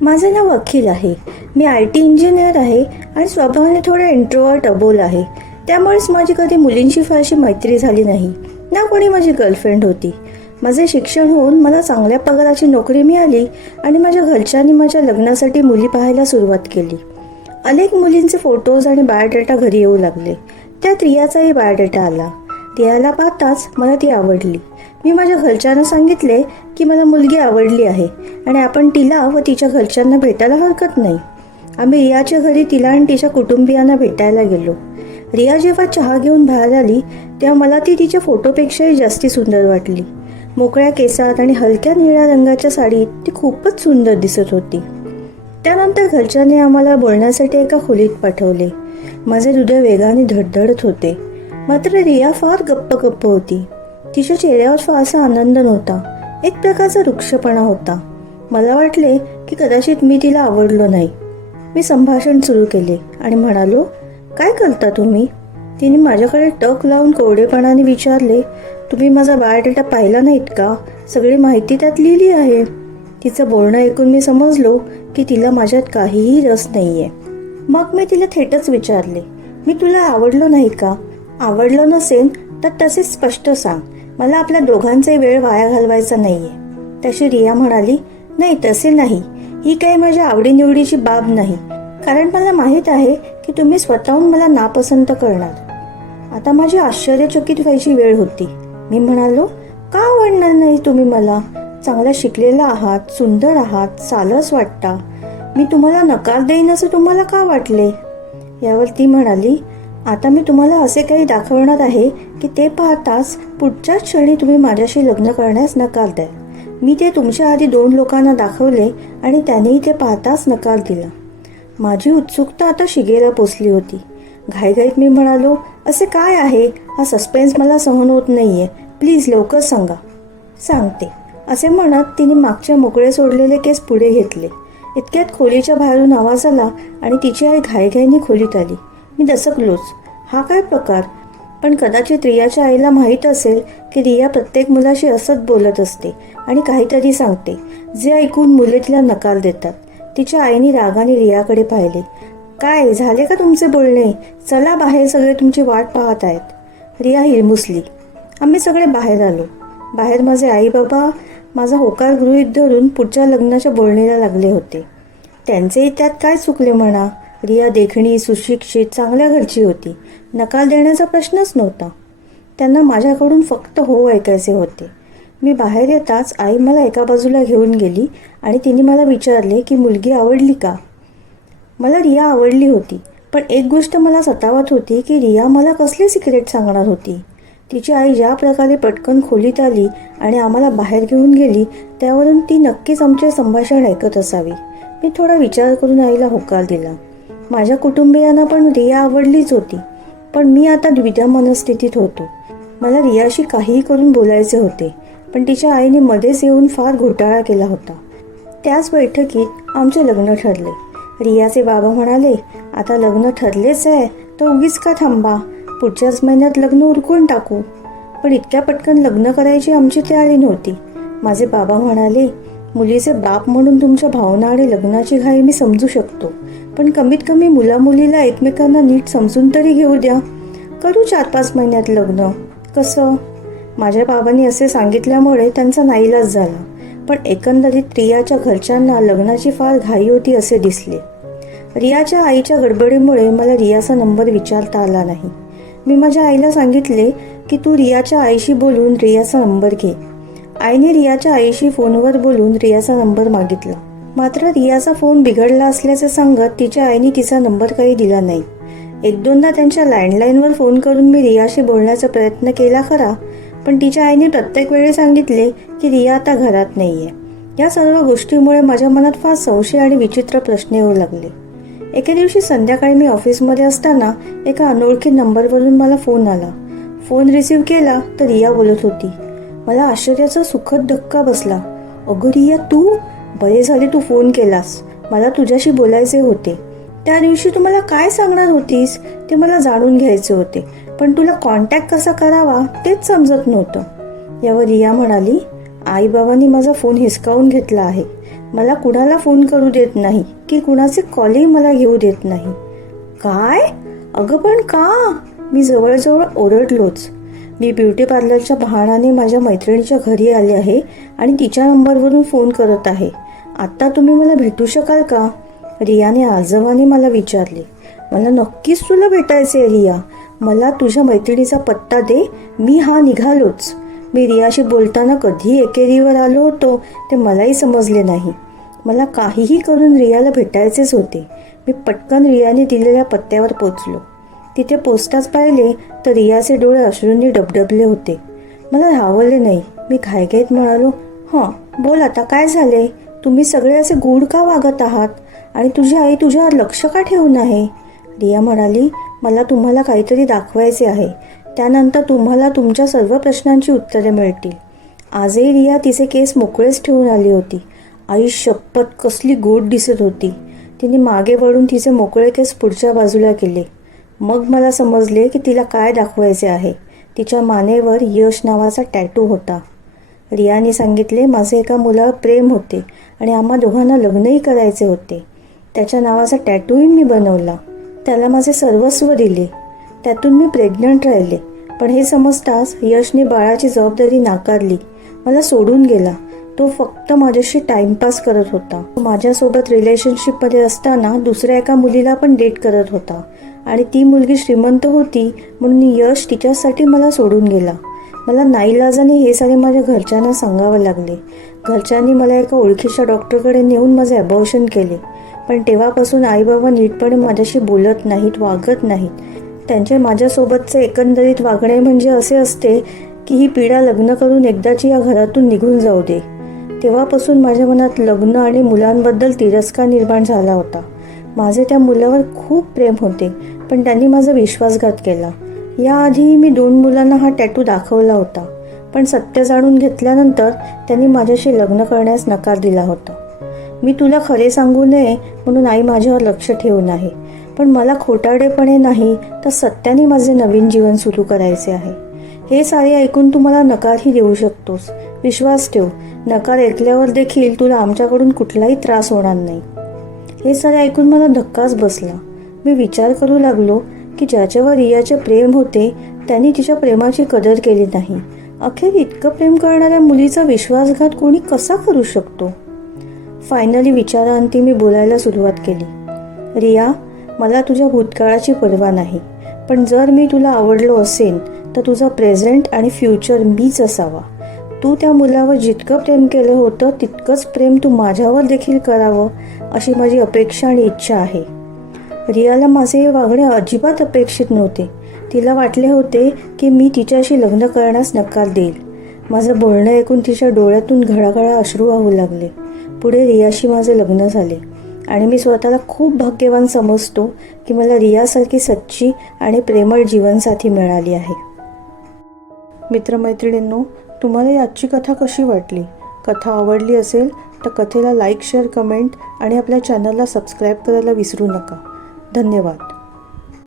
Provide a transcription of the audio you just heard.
माझं नाव अखिल आहे. मी I T engineer आहे आणि स्वभावाने थोडं इंट्रोवर्ट अबोल आहे. त्यामुळेच माझी कधी मुलींशी फारशी मैत्री झाली नाही. ना कोणी माझी गर्लफ्रेंड होती. माझे शिक्षण होऊन मला चांगल्या पगाराची नोकरी मिळाली आणि माझ्या घरच्यांनी माझ्या लग्नासाठी मुली पाहायला सुरुवात केली. अनेक मुलींचे फोटोज आणि बायोडेटा घरी येऊ लागले. त्यात रियाचाही बायोडेटा आला. रियाला पाहताच मला ती आवडली. मी माझ्या घरच्यांना सांगितले की मला मुलगी आवडली आहे आणि आपण तिला व तिच्या घरच्यांना भेटायला हरकत नाही. आम्ही रियाच्या घरी तिला आणि तिच्या कुटुंबियांना भेटायला गेलो. रिया जेव्हा चहा घेऊन बाहेर आली तेव्हा मला ती तिच्या फोटोपेक्षाही जास्ती सुंदर वाटली. मोकळ्या केसात आणि हलक्या निळ्या रंगाच्या साडीत ती खूपच सुंदर दिसत होती. त्यानंतर घरच्यांनी आम्हाला बोलण्यासाठी एका खोलीत पाठवले. माझे हृदय वेगाने धडधडत होते. मात्र रिया फार गप्प गप्प होती. तिच्या चेहऱ्यावर फारसा आनंद नव्हता. एक प्रकारचा वृक्षपणा होता. मला वाटले की कदाचित मी तिला आवडलो नाही. मी संभाषण सुरू केले आणि म्हणालो काय करता तुम्ही? तिने माझ्याकडे टक लावून कोरडेपणाने विचारले तुम्ही माझा बायोडेटा पाहिला नाहीत का? सगळी माहिती त्यात लिहिली आहे. तिचं बोलणं ऐकून मी समजलो की तिला माझ्यात काहीही रस नाही आहे मग मी तिला थेटच विचारले मी तुला आवडलो नाही का? आवडलं नसेल तर तसेच स्पष्ट सांग. मला आपल्या दोघांचे वेळ वाया घालवायचा नाहीये. तशी रिया म्हणाली नाही तसे नाही. ही काही माझ्या आवडीनिवडीची बाब नाही. कारण मला माहीत आहे की तुम्ही स्वतःहून मला नापसंत करणार. आता माझी आश्चर्यचकित व्हायची वेळ होती. मी म्हणालो का आवडणार नाही तुम्ही मला? चांगला शिकलेला आहात सुंदर आहात सालस वाटता. मी तुम्हाला नकार देईन असं तुम्हाला का वाटले? यावर ती म्हणाली आता मी तुम्हाला असे काही दाखवणार आहे की ते पाहताच पुढच्याच क्षणी तुम्ही माझ्याशी लग्न करण्यास नकार द्याल. मी ते तुमच्या आधी दोन लोकांना दाखवले आणि त्यांनीही ते पाहताच नकार दिला. माझी उत्सुकता आता शिगेला पोचली होती. घाईघाईत मी म्हणालो असे काय आहे? हा सस्पेन्स मला सहन होत नाही आहे प्लीज लवकर सांगा. सांगते. असे म्हणत तिने मागच्या मोकळे सोडलेले केस पुढे घेतले. इतक्यात खोलीच्या बाहेरून आवाज आला आणि तिची आई घाईघाईने खोलीत आली. मी दसकलोच. हा काय प्रकार? पण कदाचित रियाच्या आईला माहीत असेल की रिया प्रत्येक मुलाशी असंच बोलत असते आणि काहीतरी सांगते जे ऐकून मुले तिला नकार देतात. तिच्या आईने रागाने रियाकडे पाहिले. काय झाले का तुमचे बोलणे? चला बाहेर सगळे तुमची वाट पाहत आहेत. रिया हिरमुसली आम्ही सगळे बाहेर आलो. बाहेर माझे आई बाबा माझा होकार गृहीत धरून पुढच्या लग्नाच्या बोलणीला लागले होते. त्यांचेही त्यात काय चुकले म्हणा? रिया देखणी सुशिक्षित चांगल्या घरची होती. नकार देण्याचा प्रश्नच नव्हता. त्यांना माझ्याकडून फक्त हो ऐकायचे होते. मी बाहेर येताच आई मला एका बाजूला घेऊन गेली आणि तिने मला विचारले की मुलगी आवडली का? मला रिया आवडली होती पण एक गोष्ट मला सतावत होती की रिया मला कसले सिक्रेट सांगणार होती? तिची आई ज्या प्रकारे पटकन खोलीत आली आणि आम्हाला बाहेर घेऊन गेली त्यावरून ती नक्कीच आमचे संभाषण ऐकत असावी. मी थोडा विचार करून आईला होकार दिला. माझ्या कुटुंबियांना पण रिया आवडलीच होती. पण मी आता द्विधा मनस्थितीत होतो. मला रियाशी काहीही करून बोलायचे होते पण तिच्या आईने मध्येच येऊन फार घोटाळा केला होता. त्याच बैठकीत आमचे लग्न ठरले. रियाचे बाबा म्हणाले आता लग्न ठरलेच आहे तर उगीच का थांबा? पुढच्याच महिन्यात लग्न उरकून टाकू. पण इतक्या पटकन लग्न करायची आमची तयारी नव्हती. माझे बाबा म्हणाले मुलीचे बाप म्हणून तुमच्या भावना आणि लग्नाची घाई मी समजू शकतो. पण कमीत कमी मुला मुलीला एकमेकांना नीट समजून तरी घेऊ द्या. करू चार पाच महिन्यात लग्न. कसं? माझ्या बाबांनी असे सांगितल्यामुळे त्यांचा नाईलाज झाला. पण एकंदरीत रियाच्या घरच्यांना लग्नाची फार घाई होती असे दिसले. रियाच्या आईच्या गडबडीमुळे मला रियाचा नंबर विचारता आला नाही. मी माझ्या आईला सांगितले की तू रियाच्या आईशी बोलून रियाचा नंबर घे. आईने रियाच्या आईशी फोनवर बोलून रियाचा नंबर मागितला. मात्र रियाचा फोन बिघडला असल्याचं सांगत तिच्या आईने तिचा नंबर काही दिला नाही. एक दोनदा त्यांच्या लँडलाईनवर फोन करून मी रियाशी बोलण्याचा प्रयत्न केला खरा पण तिच्या आईने प्रत्येक वेळी सांगितले की रिया आता घरात नाही आहे या सर्व गोष्टीमुळे माझ्या मनात फार संशय आणि विचित्र प्रश्न येऊ लागले. एके दिवशी संध्याकाळी मी ऑफिसमध्ये असताना एका अनोळखी नंबरवरून मला फोन आला. फोन रिसीव्ह केला तर रिया बोलत होती मला आश्चर्याचा सुखद धक्का बसला. अगं रिया तू? बरे झाले तू फोन केलास. मला तुझ्याशी बोलायचे होते. त्या दिवशी तू मला काय सांगणार होतीस? ते मला जाणून घ्यायचे होते. पण तुला कॉन्टॅक्ट कसा करावा तेच समजत नव्हतं. यावर रिया म्हणाली आई बाबांनी माझा फोन हिसकावून घेतला आहे. मला कुणाला फोन करू देत नाही की कुणाचे कॉलही मला घेऊ देत नाही. काय? अगं पण का? मी जवळजवळ ओरडलोच. मी ब्युटी पार्लरच्या बहाणाने माझ्या मैत्रिणीच्या घरी आले आहे आणि तिच्या नंबरवरून फोन करत आहे. आत्ता तुम्ही मला भेटू शकाल का? रियाने आजवाने मला विचारले. मला नक्कीच तुला भेटायचे आहे रिया. मला तुझ्या मैत्रिणीचा पत्ता दे. मी हा निघालोच. मी रियाशी बोलताना कधी एकेरीवर आलो होतो ते मलाही समजले नाही. मला काहीही करून रियाला भेटायचेच होते. मी पटकन रियाने दिलेल्या पत्त्यावर पोचलो. तिथे पोस्टाच पाहिले तर रियाचे डोळे अश्रूंनी डबडबले होते. मला रावले नाही. मी घाईघाईत म्हणालो हां बोल आता काय झाले? तुम्ही सगळे असे गूढ का वागत आहात? आणि तुझी आई तुझ्यावर लक्ष का ठेवून आहे? रिया म्हणाली मला तुम्हाला काहीतरी दाखवायचे आहे. त्यानंतर तुम्हाला तुमच्या सर्व प्रश्नांची उत्तरे मिळतील. आजही रिया तिचे केस मोकळेच ठेवून आली होती. आई शपथ कसली गोड दिसत होती. तिने मागे वळून तिचे मोकळे केस पुढच्या बाजूला केले. मग मला समजले की तिला काय दाखवायचे आहे. तिच्या मानेवर यश नावाचा टॅटू होता. रियाने सांगितले माझे एका मुलावर प्रेम होते आणि आम्हा दोघांना लग्नही करायचे होते. त्याच्या नावाचा टॅटूही मी बनवला. त्याला माझे सर्वस्व दिले. त्यातून मी प्रेग्नंट राहिले. पण हे समजताच यशने बाळाची जबाबदारी नाकारली. मला सोडून गेला. तो फक्त माझ्याशी टाइमपास करत होता. तो माझ्यासोबत रिलेशनशिपमध्ये असताना दुसऱ्या एका मुलीला पण डेट करत होता. आणि ती मुलगी श्रीमंत होती म्हणून यश तिच्यासाठी मला सोडून गेला. मला नाईलाजाने हे सारे माझ्या घरच्यांना सांगावं लागले. घरच्यांनी मला एका ओळखीच्या डॉक्टरकडे नेऊन माझे अबॉर्शन केले. पण तेव्हापासून आईबाबा नीटपणे माझ्याशी बोलत नाहीत वागत नाहीत. त्यांचे माझ्यासोबतचे एकंदरीत वागणे म्हणजे असे असते की ही पिढा लग्न करून एकदाची या घरातून निघून जाऊ दे. तेव्हापासून माझ्या मनात लग्न आणि मुलांबद्दल तिरस्कार निर्माण झाला होता. माझे त्या मुलावर खूप प्रेम होते पण त्यांनी माझा विश्वासघात केला. याआधी मी दोन मुलांना हा टॅटू दाखवला होता पण सत्य जाणून घेतल्यानंतर त्यांनी माझ्याशी लग्न करण्यास नकार दिला होता. मी तुला खरे सांगू नये म्हणून आई माझ्यावर लक्ष ठेवून आहे पण मला खोटारडेपणे नाही तर सत्याने माझे नवीन जीवन सुरू करायचे आहे. हे सारे ऐकून तू मला नकारही देऊ शकतोस. विश्वास ठेव नकार ऐकल्यावर देखील तुला आमच्याकडून कुठलाही त्रास होणार नाही. हे सारे ऐकून मला धक्काच बसला. मी विचार करू लागलो की ज्याच्यावर रियाचे प्रेम होते त्यांनी तिच्या प्रेमाची कदर केली नाही. अखेर इतकं प्रेम करणाऱ्या मुलीचा विश्वासघात कोणी कसा करू शकतो? फायनली विचारांती मी बोलायला सुरुवात केली. रिया मला तुझ्या भूतकाळाची पर्वा नाही पण जर मी तुला आवडलो असेल तर तुझा प्रेझेंट आणि फ्युचर मीच असावा. तू त्या मुलावर जितकं प्रेम केलं होतं तितकंच प्रेम तू माझ्यावर देखील करावं अशी माझी अपेक्षा आणि इच्छा आहे. रियाला माझे वागणे अजिबात अपेक्षित नव्हते. तिला वाटले होते की मी तिच्याशी लग्न करण्यास नकार देईल. माझं बोलणं ऐकून तिच्या डोळ्यातून घडाघडा अश्रू वाहू लागले. पुढे रियाशी माझे लग्न झाले. आणि मी स्वतःला खूप भाग्यवान समजतो की मला रियासारखी सच्ची आणि प्रेमळ जीवनसाथी मिळाली आहे. मित्रमैत्रिणींनो तुम्हाला ही आजची कथा कशी वाटली? कथा आवडली असेल तर कथेला लाईक शेअर कमेंट आणि आपल्या चॅनलला सबस्क्राईब करायला विसरू नका. धन्यवाद.